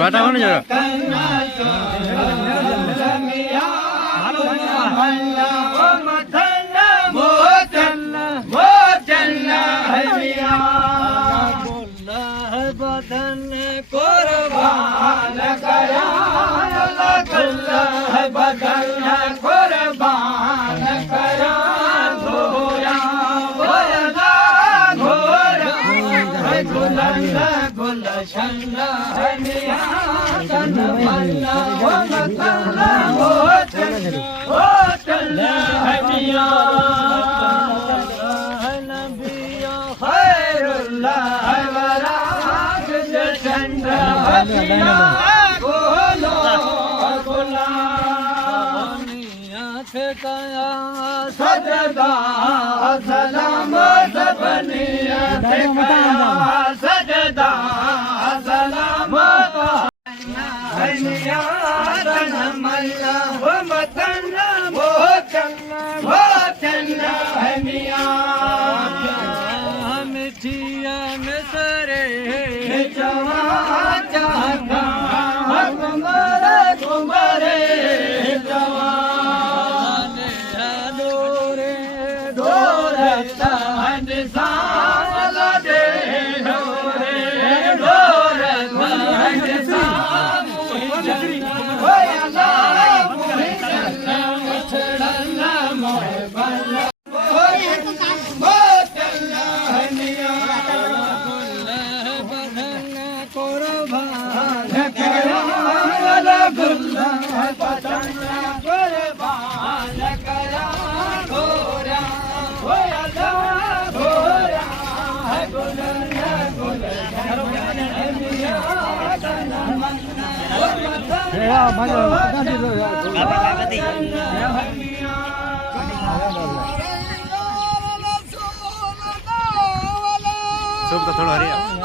भाटा हो जरा बदन कुर्बान करा बदन कुर्बान करा घोरा घोरा घोरा गुलंद गुलशन हनिया तन मल्ला हो मतला हो चल हनिया नबिया खैरुल्लाह वरा चंद्र हनिया बोलो गुलामिया ठिकाया सजदा सलाम सबनिया ठिकाया सजदा सलाम हनिया तन मल्ला हो मतन वो चंद्र हनिया मिठिया मिसरे जवा चाहता कुमरे जवान डोरे डोरता हंसाल दे डोरे डोरता हंसाल हो अल्लाह छड़ना मोह बल्ला सब तो थोड़ा हरिया